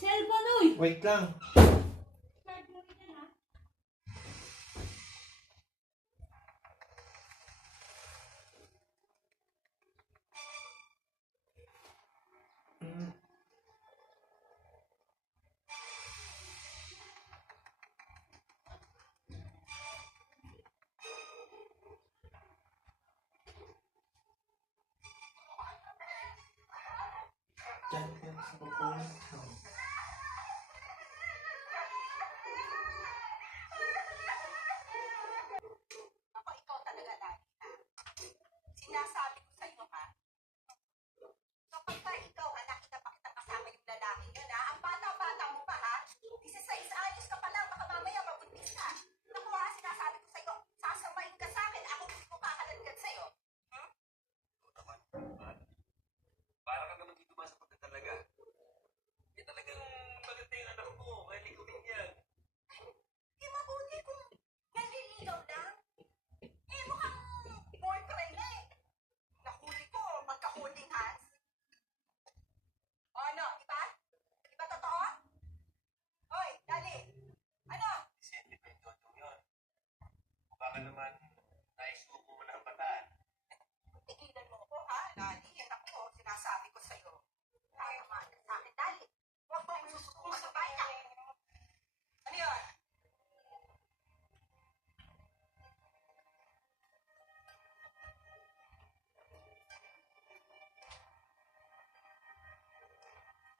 Cellphone, uy! Wait lang. Diyan yan sa pupunan. Ako, ikaw talaga lagi, ha? Sinasabi ko sa'yo, ha? Kapag ka ikaw, ha, nakita pa kita kasama yung lalaki yun, ha? Ang bata-bata mo pa, ha? 16 anyos ka pa lang, baka mamaya mabuntis ka. Naku, ha, sinasabi ko sa'yo, sasamain ka sa akin, ako hindi ko kakaladkad sa'yo. Para ka naman dito masagot na talaga. Eh talagang maganda yung anak mo, kaya likumin yan. Eh, mabuti kung naliligaw lang. Eh, mukhang boyfriend na, eh. Nahuli ko, magka-holding hands. O ano, diba? Diba totoo? Hoy, dali. Ano? Siyempre pa yung totoo yun. O baka naman, naisuko mo na ang bataan. Tigilan mo ko, ha? Lali, yan ako, sinasabi ko sa'yo. Tama ka sa akin, dali. Huwag mo susuko sa bayan. Ano yun?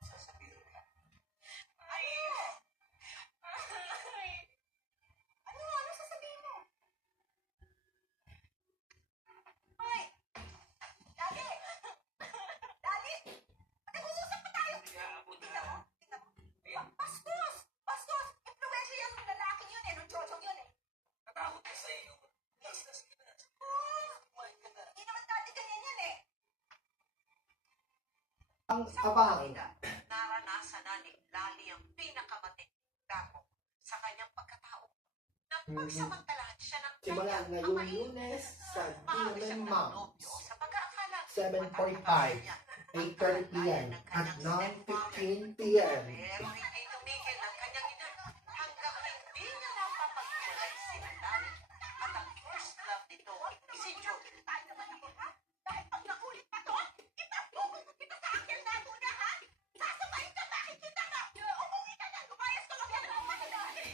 Sasabihin ka. Ay! Ano? Ano sasabihin mo? Hoy! Dali! Dali! Nag-uusap pa tayo! Kaya ako na. Tingnan mo, tingnan mo. Bastos! Bastos! Impluwensya yan ng lalaki yun, eh. Nung chochong yun, eh. Natakot ka sa'yo. Yes, sige na. Oh, Kumain ka na. hindi naman dati ganyan yan, eh. Ang Sa abang. komunidad, naranasan na ni Lali ang pinakamatinding dako sa kanyang pagkatao. Napagsamantalahan siya ng Simula kanyang ngayong amahin. Lunes sa Maaari siyang Demon Moms. nanlobyo sa pag-aakala 7:45, 8:30 p.m. at 9:15 p.m. Pero hindi tumigil ang kanyang ina hanggang hindi niya napapaghiwalay si Lali at ang first love nito si Joey. Tayo naman ako, ha? Dahil pag nakulit pa to, ipagpupul ko kita sa akin na muna, ha? Sasabayin ka, makikita mo! Umuwi ka na! Lumayas ka lang yan ng mga dahil!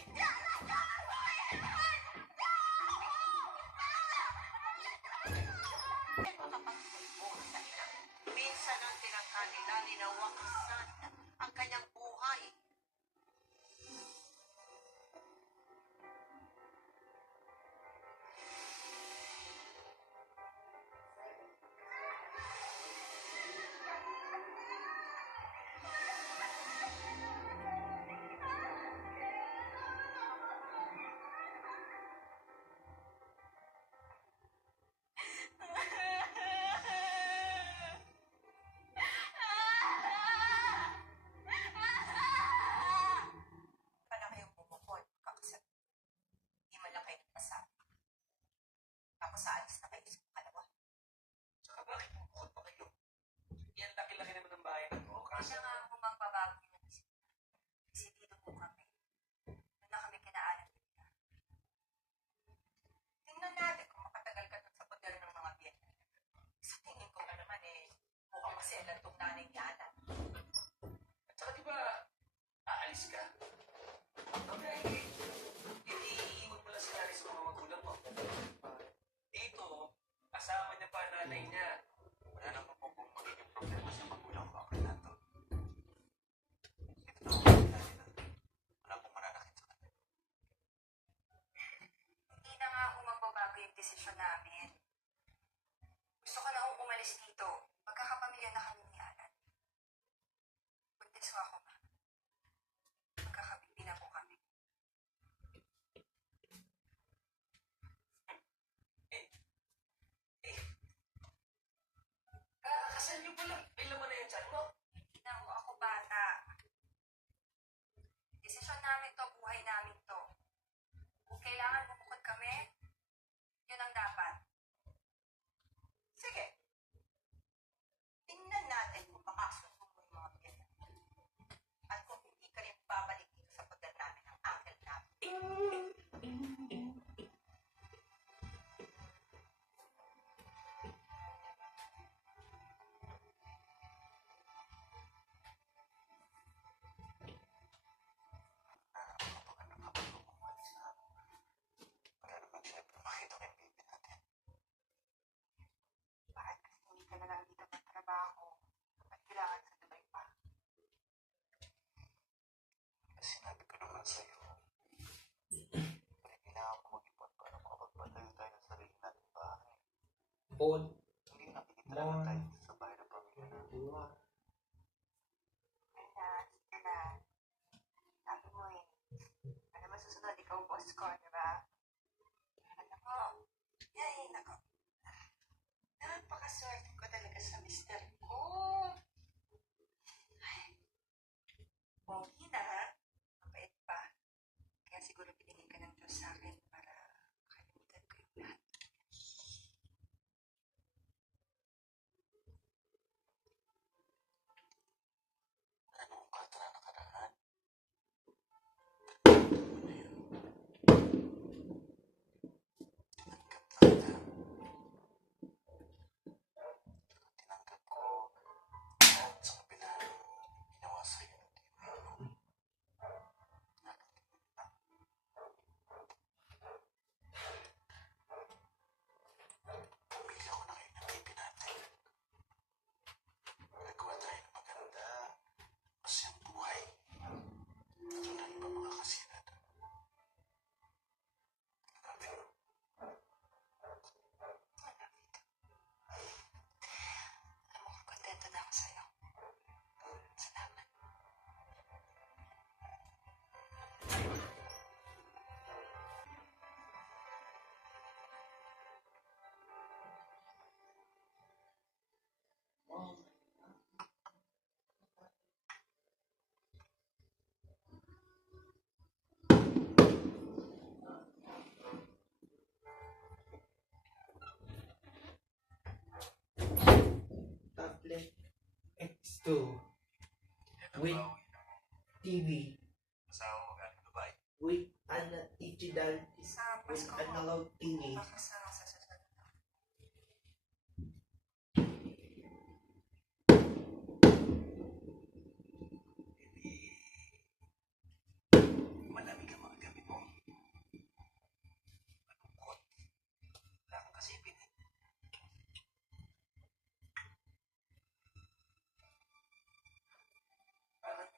Makapagpulbong sa ina. Minsan ang tinangka ni Lali na wakasan ang kanyang buhay. Pa na kayong bumukod, kakasal. Di man lang kayo nagpasabi. Tapos aalis na kayo sa kalawa. Saka bakit bukod pa kayo? Yan, laki-laki naman ng bahay na to. Kaso, Siya nga kung magbabago yung isip. Kasi dito po kami. Doon na kami kinaalam nila. Tingnan natin kung makatagal ka dun sa poder ng mga biyan. Sa tingin ko nga naman, eh, mukhang maselan tong nanay ni Ana. at saka di ba, aalis ka? Okay, hindi iiwan mo lang si Larry sa mga magulang mo. Dito, kasama niya pa ang nanay niya. Wala naman po kung magiging problema sa magulang ko ang nato. Ito na ang nanay na. Wala pong mananakit sa kanya. Hindi na nga ako magbabago yung desisyon namin. Gusto ko na akong umalis dito. Magkakapamilya na kami ni Alan. Buntis ko ako, ma. Magkakabigti na po kami. Kakasal niyo pa lang. May laman na yung tiyan mo. Hindi na ako bata. Desisyon namin to, buhay namin to. Kung kailangan bumukod kami, yun ang dapat. Sige. Tingnan natin kung makasundo mo yung mga biyan. Para naman syempre makita ko yung baby natin. Bakit kasi hindi ka na lang dito magtrabaho? At kailangan sa Dubai pa? Kasi sinabi ko naman sa'yo, kailangan ko mag-ipon para makapagpatayo tayo ng sarili natin bahay. Bon. Hindi nakikita lang tayo sa bahay ng pamilya natin. Dua. Ayan, sige na. Sabi mo eh. Ano naman susunod? Ikaw boss ko, di ba? Alam mo, ay, nako. Napakaswerte ko talaga sa mister ko. Ay, pogi na ha? Mabait pa. Kaya siguro pinigay ka ng Diyos sa akin para makalimutan ko yung lahat. Ano kung kata na nakaraan? Tinanggap ko lahat sa kabila ng ginawa sa'yo ng tito mo. Pumili ako na kayo ng baby natin. Nagawa tayo ng maganda. Masayang buhay. At walang iba makakasira doon. Sabi mo, Alam mo, kontento na ako sa'yo. Salamat. Tablet X2 with TV asawa mo galing Dubai. with an digital Sa with Pasko mo, analog TV. baka sa susunod. Malamig ang mga gabi mo. Malungkot. Wala kang kasipin eh. Parang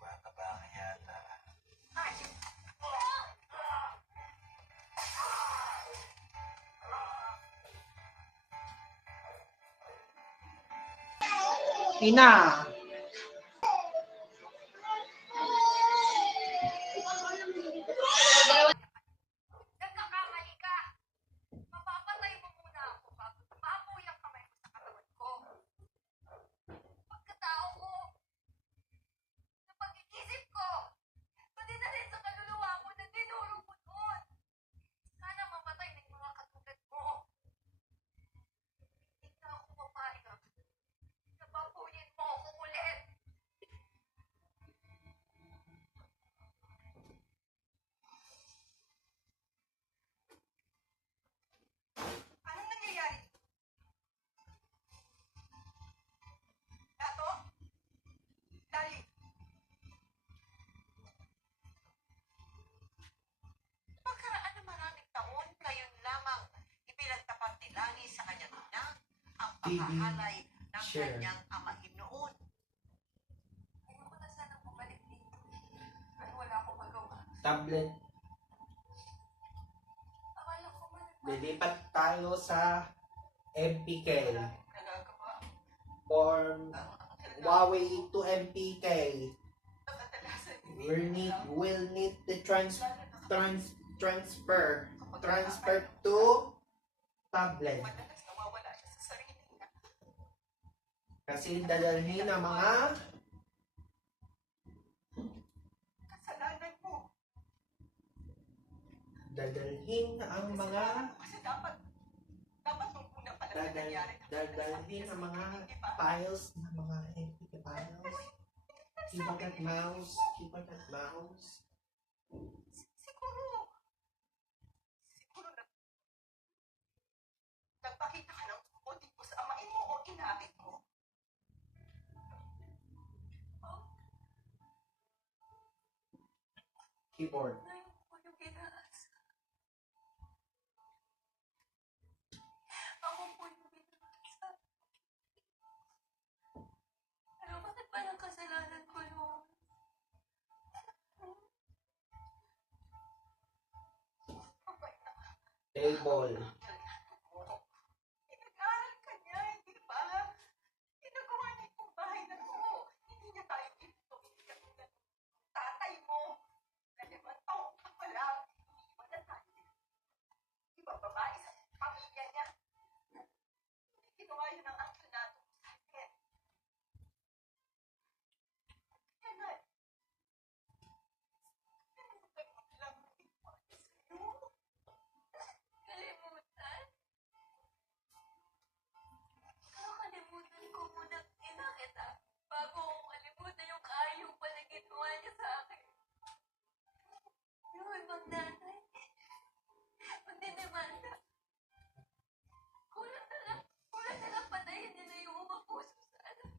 bata ka yata. Ina! Nagkakamali ka! Mapapatay mo muna ako bago maamoy ang kamay mo sa katawan ko. Pagkatao ko, sa pag-iisip ko, pati na rin sa kaluluwa ko na dinuro ko noon. Sana mamatay ng mga katulad mo. Hindi na ako papayag. Napapunin mo ako ulit. Anong nangyayari? Dato? Dali. Pagkaraan ng maraming taon, ngayon lamang ipinagtapat ni Lani sa kanyang ina ang pagkahalay ng Share. kanyang amahin noon. Ayoko na sanang bumalik dito. Pero wala akong magawa. Tablet. Akala ko man Lilipat tayo sa MPK. nagagawa. From Huawei to MPK. Kadalasan We'll need the transfer to tablet. madalas nawawala siya sa sarili niya. Kasi dadalhin ang mga Kasalanan mo. Kasi dapat nung una pa lang na nangyari. dadalhin ang mga files ng mga MPK files. Keyboard at mouse. Keyboard at mouse. Siguro nagpakita ka ng puti mo sa amain mo o inakit mo. Keyboard. Ngayon ko yung ginaasa. Ako po yung ginaasa. Pero bakit parang kasalanan ko yun? Table. Pinag-aaral ka niya, hindi ba? Ginagawa niya yung bahay na to. Hindi niya tayo dito. Tatay mo. Na 5 taon ka pa lang. Iiwan na tayo. Iba babae sa pamilya niya. Hindi ginawa yun ang uncle nato sa akin. Yan na. Ano lang iwan sa'yo? Kalimutan? Kakalimutan ko muna ina kita bago ko kalimutan yung kaayong pala ginawa niya sa akin. Yung ibang nanay, magdidemanda. Kulang na lang patayin nila yung mga puso sa anak.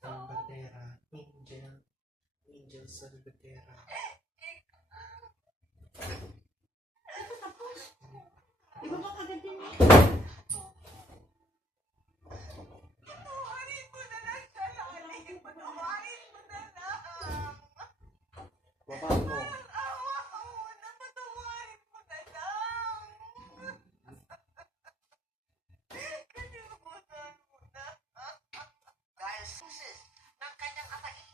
Salvatera. Angel. Angel Salvatera. Di ba bang agad din eh? Patawarin mo na lang siya, Lali. Patawarin mo na lang. Baba mo. Ang awa mo na patawarin mo na lang. Kalimutan mo na. Dahil susis ng kanyang akain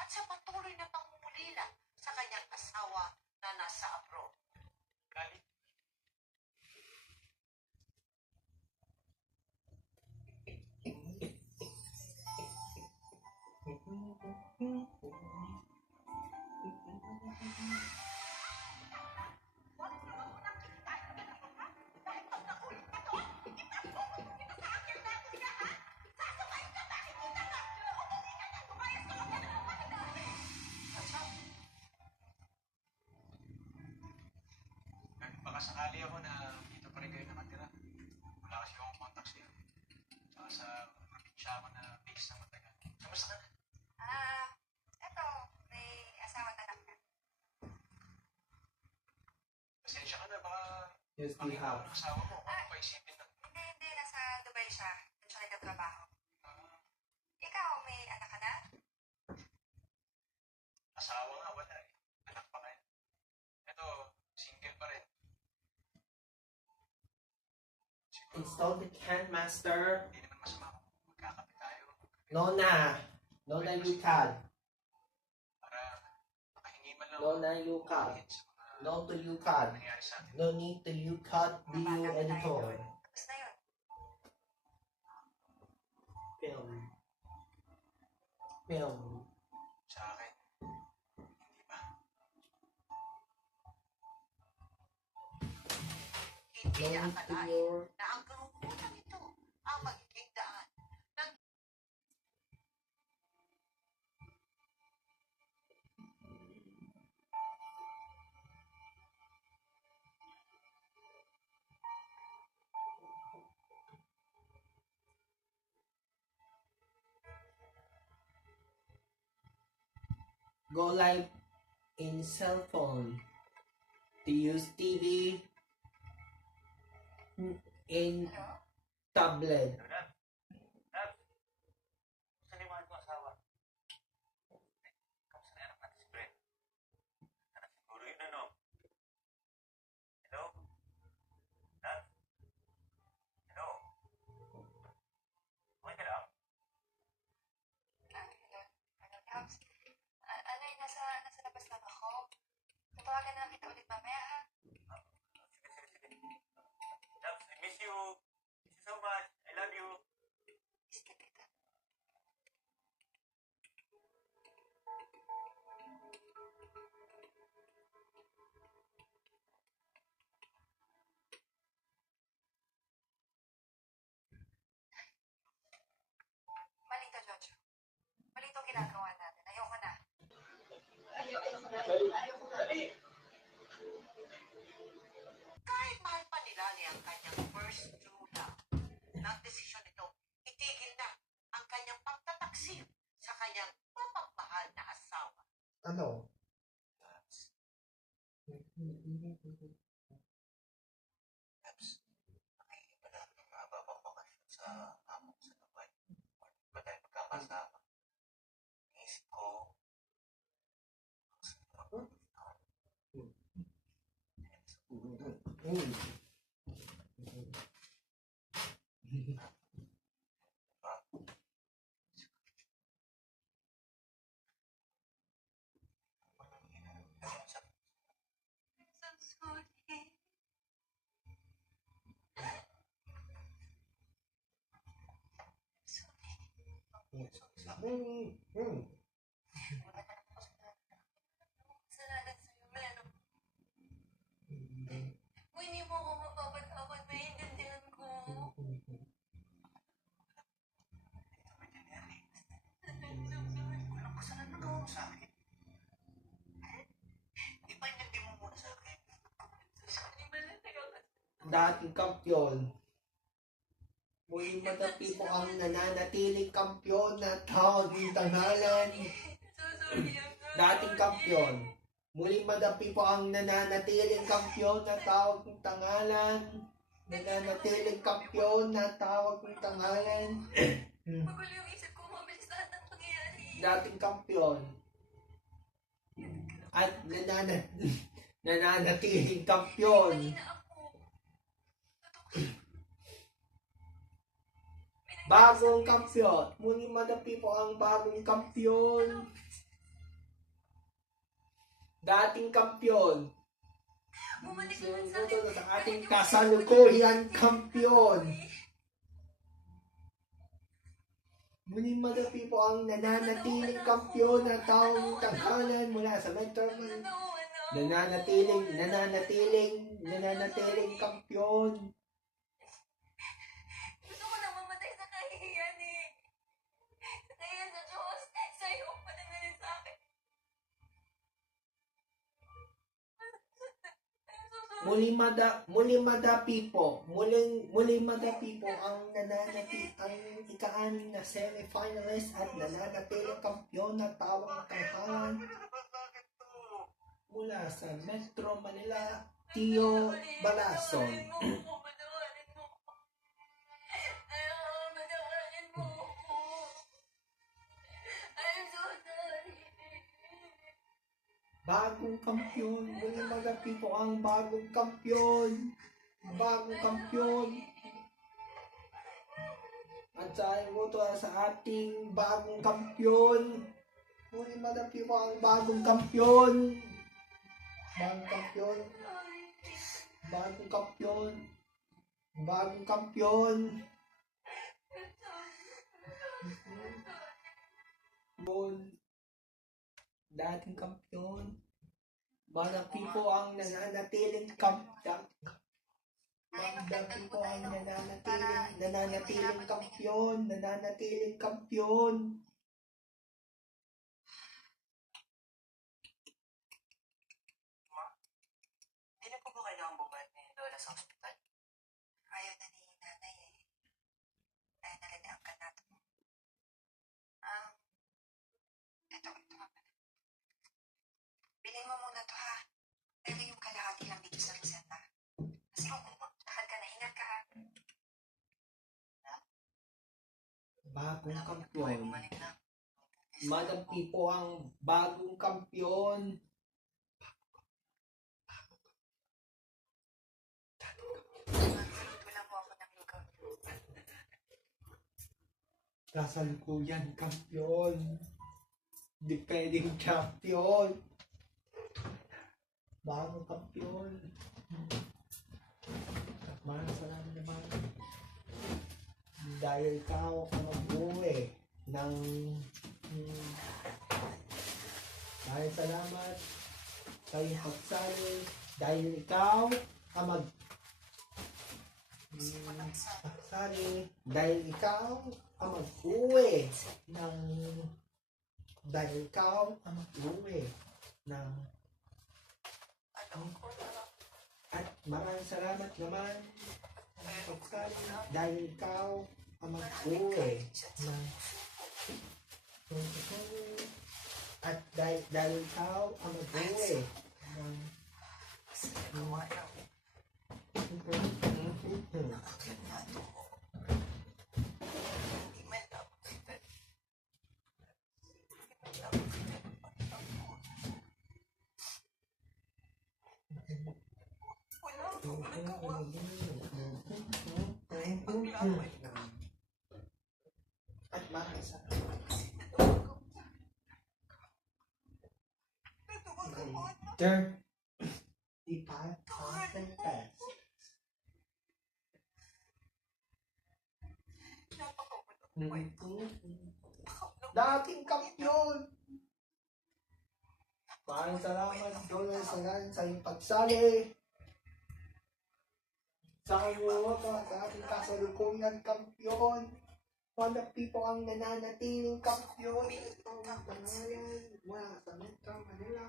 at sa patuloy na pangungulila sa kanyang asawa na nasa abroad. Kali. Huwag mo naman munang kikitain ka ng ha? Dahil pag naulit ka to, ipag-uulit kita sa akin natin niya, ha? Sasamayin ka, bakit kita na? Umuwi ka na, lumayas ka, huwag ka na magpatigahin. Baka sakali ako na dito pa rin kayo nakatira. Wala kasi akong contacts dito. Saka sa probinsya ako na base na matagal. Kamusta ka na? Eto, may asawa na lang. Pasensya ka na, baka Here's the makita ko house. ng asawa mo. Kung ano paisipin na. Hindi, nasa Dubai siya. Doon siya nagtatrabaho. Ikaw, may anak ka na? Asawa nga, wala eh. Anak pa kayo. Ito, single pa rin. Siguro, Install the can master. hindi naman masama kung magkakape tayo. Nona. Nona Yukad. Para makahingi man lang Nona Yukad. sa mga No to Yukad. nangyari sa atin. No need to Yukad. Video editor. Tapos na yun. Film. Film. Sa akin, hindi ba? Hindi No niya need to akalain your... na ang karungkutan nito ang magiging daan ng Go live in cell phone. To use TV in tablet. Kamusta na yung mahal kong asawa? Kamusta na yung anak natin si Brent? Anak siguro yun ano? Hello? Dad? Hello? Okay ka lang? Alay, nasa labas lang ako. Tawagan na lang kita ulit mamaya, ha? Sige. Labs, I miss you. Miss you so much. I love you. Miss na kita. Malito, Jojo. ano? Labs, wala kang mababang bakasyon sa amo sa Dubai. Ba tayo magkakasama? Isip ko, Salamat sa'yo, Melo. Kung hindi mo ako mapapatawad, maiintindihan ko. walang kasalanan nagawa mo sa akin. Di ba hindi mo muna sa akin? Sorry, Melo. Dating kampiyon. Muling madapi po ang nananatiling kampiyon na tawag ng tanghalan. So sorry, I'm so Dating sorry. kampiyon. Muling madapi po ang nananatiling kampiyon na tawag ng tangalan. Nananatiling kampiyon na tawag ng tangalan. Magulo yung isip ko, mabilis lahat ng pangyayari. Dating kampiyon. At nananatiling kampiyon. Kanina ako. Bagong kampiyon. Muling madapi po ang bagong kampiyon. Dating kampiyon. Bumalik naman sa akin. Sa ating kasalukuyan kampiyon. Muling madapi po ang nananatiling kampiyon na taong tanghalan mula sa Metro Man. Natauhan ako. Nananatiling kampiyon. Gusto ko na mamatay sa kahihiyan eh. Sa kahihiyan sa Diyos. Sa'yo, pati na rin sa akin. Muling madapi po ang ika-anim na semi-finalist at nananatiling kampiyon na tawang tanghalan mula sa Metro Manila, Tio Balason. Patawarin mo ako. Patawarin mo ako. Patawarin mo ako. I'm so sorry. Bagong kampiyon, muling madapi po ang bagong kampiyon. Bagong kampiyon. At sa iboto sa ating bagong kampiyon. Muling madapi po ang bagong kampiyon. Bagong kampiyon. Bagong kampiyon. Bagong kampiyon. Yun. Dating kampiyon. Madapi po ang nananatiling kampiyon. Madapi po ang nananatiling kampiyon. Nananatiling kampiyon. Hindi na po ba kailangan bumalik ni Lola sa ospital? Ayaw na ni nanay eh. Kaya nalagaan ka natin. Ito nga pala. Bilhin mo muna to ha. Pero yung kalahati lang dito sa reseta. Kasi kung lakad ka na, ingat ka ha. Bagong Wala ko na po ay kampiyon. bumalik na. Madapi po ang bagong kampiyon. Wala po ako ng lugaw. Kasalukuyan kampiyon. Defending champion. Bagong kampiyon. Maraming salamat naman. Dahil ikaw ang mag-uwi ng dahil salamat sa iyong pagsali. Dahil ikaw ang pagsali. Dahil ikaw ang mag-uwi ng dahil ikaw ang mag-uwi ng at maraming salamat naman sa pagsali. Dahil ikaw ang mag-uwi ng At dahil ikaw ang mabuhay ng Kasi nagawa lang. Nakaganyato ko. Hindi man lang kita. Hindi man lang kita magpapagod. Wala akong nagawa. Ay, paglamay na. at makisa. Third, 55,000 pesos. Dating kampiyon! Maraming salamat doon sa iyong pagsali. Sa ating kasalukuyan kampiyon. Wala people ang nananatiling kampiyon. Ito ang pangalan mula sa Metro Manila.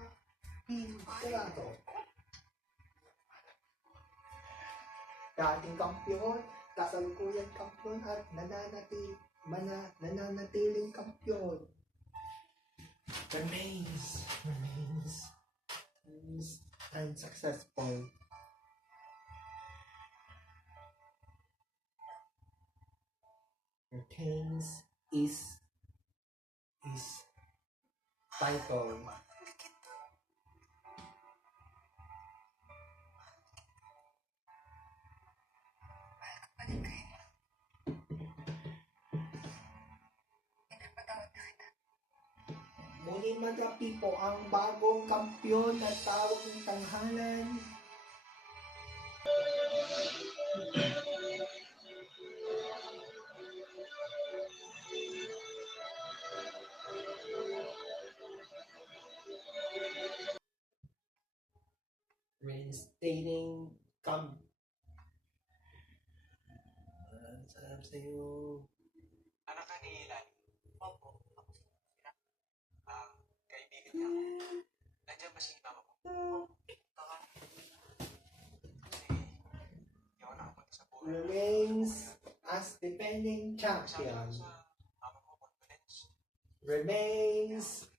Pinagkalato. Dating kampiyon, kasalukuyan kampiyon at nananatiling kampiyon. Remains and successful. Retains is title. Muli magapi po ang bagong kampiyon na tawag ng tanghalan. Reinstating salam sa'yo. Anak ka ni Ilan? Opo. Kaibigan niya ako. Nandiyan ba si mama mo? Baka. Kasi, hindi ako nakapunta sa buhay. Remains as defending Sabi champion. ko sa mama mo, confidence. Remains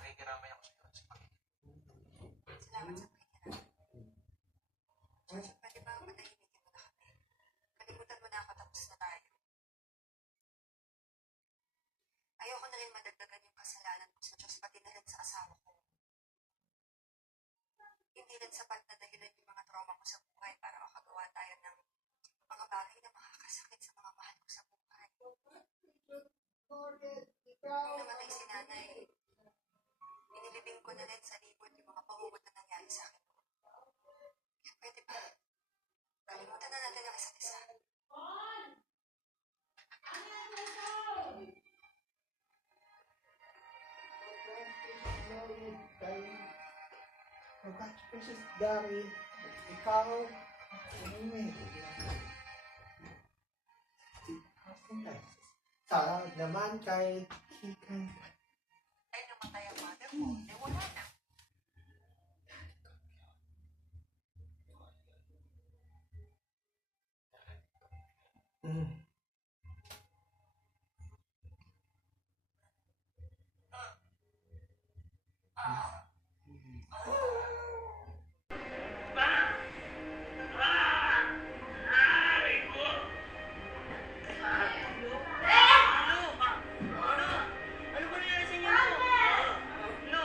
Nakikiramay ako sa iyo sa Panginoon. Salamat sa pakikinig. George, pwede ba matahimikin mo na kami? Kalimutan mo na ako, tapos na tayo. Ayoko na rin madagdagan yung kasalanan ko sa Diyos, pati na rin sa asawa ko. Hindi rin sapat na dahilan yung mga trauma ko sa buhay para makagawa tayo ng mga bagay na makakasakit sa mga mahal ko sa buhay. Nung namatay si nanay, inilibing ko na rin sa libot yung mga pahugot na nangyari sa akin. Kaya pwede ba? Kalimutan na natin ang isa't isa. Precious Dari, ikaw, sa naman kay Kikan. Ay, namatay ang mother mo. Eh, wala na. Ano ba nangyari sa inyo? No.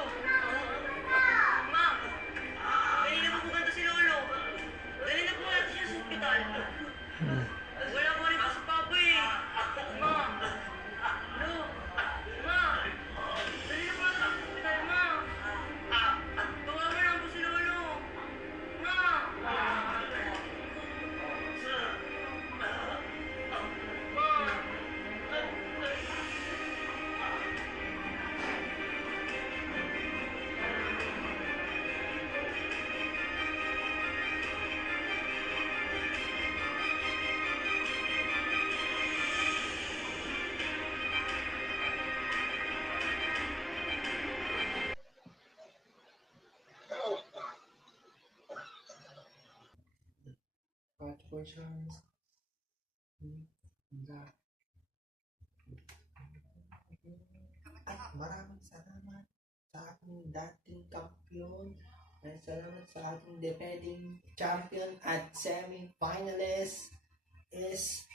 congratulations. At maraming salamat sa ating dating kampiyon. At salamat sa ating defending champion at semi-finalist is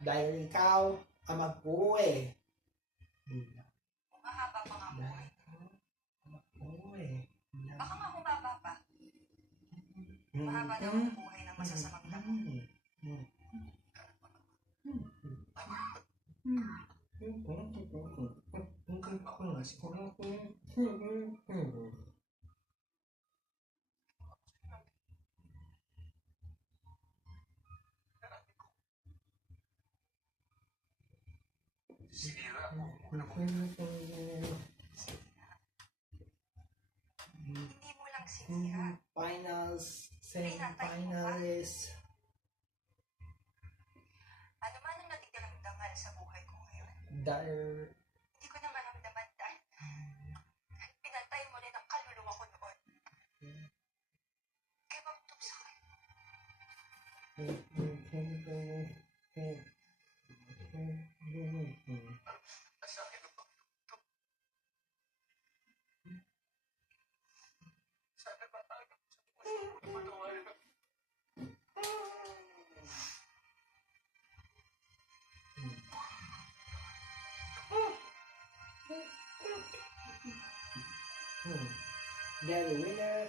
dahil ikaw ang mag-uwi. Mahaba pa nga po. Mag-uwi. Baka nga humaba pa. Mahaba daw ang buhay ng masasamang damo. Sinira ako. Hindi mo lang sinira. Finals, semi-finalist. Ano man ang natitirang dangal sa buhay ko ngayon, Dahil hindi ko na maramdaman dahil pinatay mo rin ang kaluluwa ko noon. Kaya magtub sa akin. Sa akin na ba? Sana ba tayo sa patuloy? the winner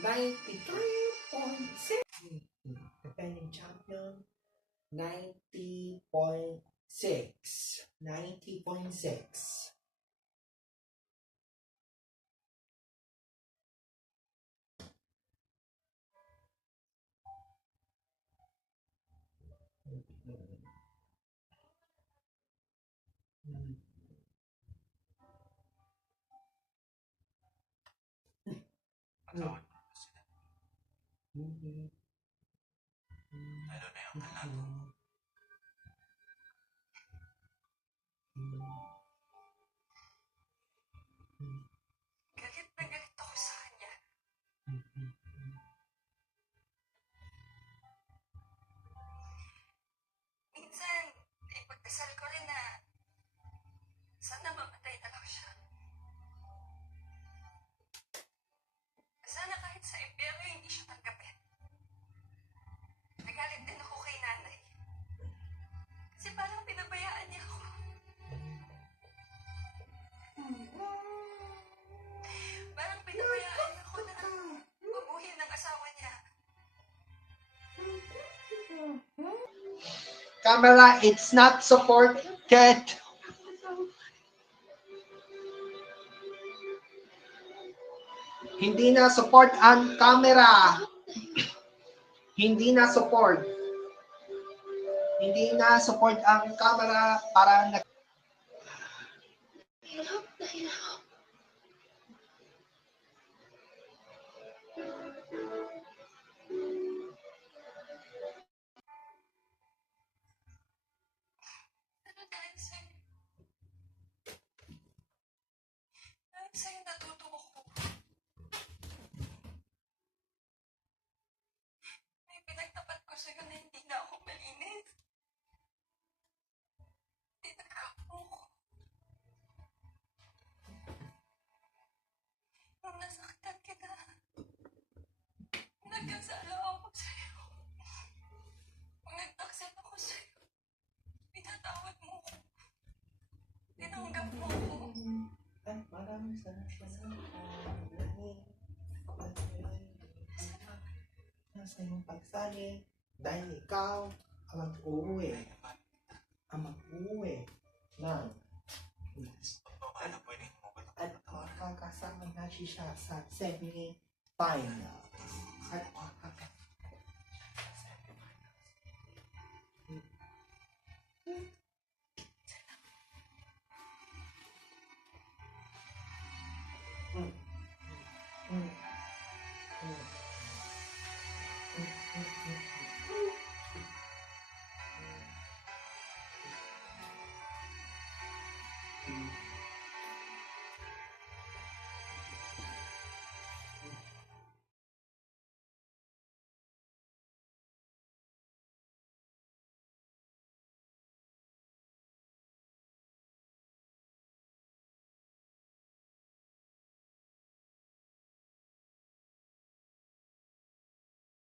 93.6, defending champion 90.6. Patawad mo na sila. Lalo na yung kalago. Galit na galit ako sa kanya. Minsan, ipagdasal ko rin na sana mamatay na lang siya. Sana kahit sa impyerno hindi siya tanggapin. Nagalit din ako kay nanay. Kasi parang pinabayaan niya ako. Parang pinabayaan niya ako na mabuhin ng asawa niya. Camera, it's not supported. Hindi na support ang camera. Hindi na support. Hindi na support ang camera para na Ano dahil sa'yo? Dahil sa'yo natuto ako. May pinagtapat ko sa'yo na hindi na ako malinis. Tinagkapo ko. Nung nasaktan kita, nagkasala ako sa'yo. Kung nagtaksil ako sa'yo, pinatawad mo ko. Tinanggap mo ko. at maraming salamat sa iyong pagsali dahil ikaw ang mag-uwi ng Paano pwede mo ba at makakasama na siya sa semi-final at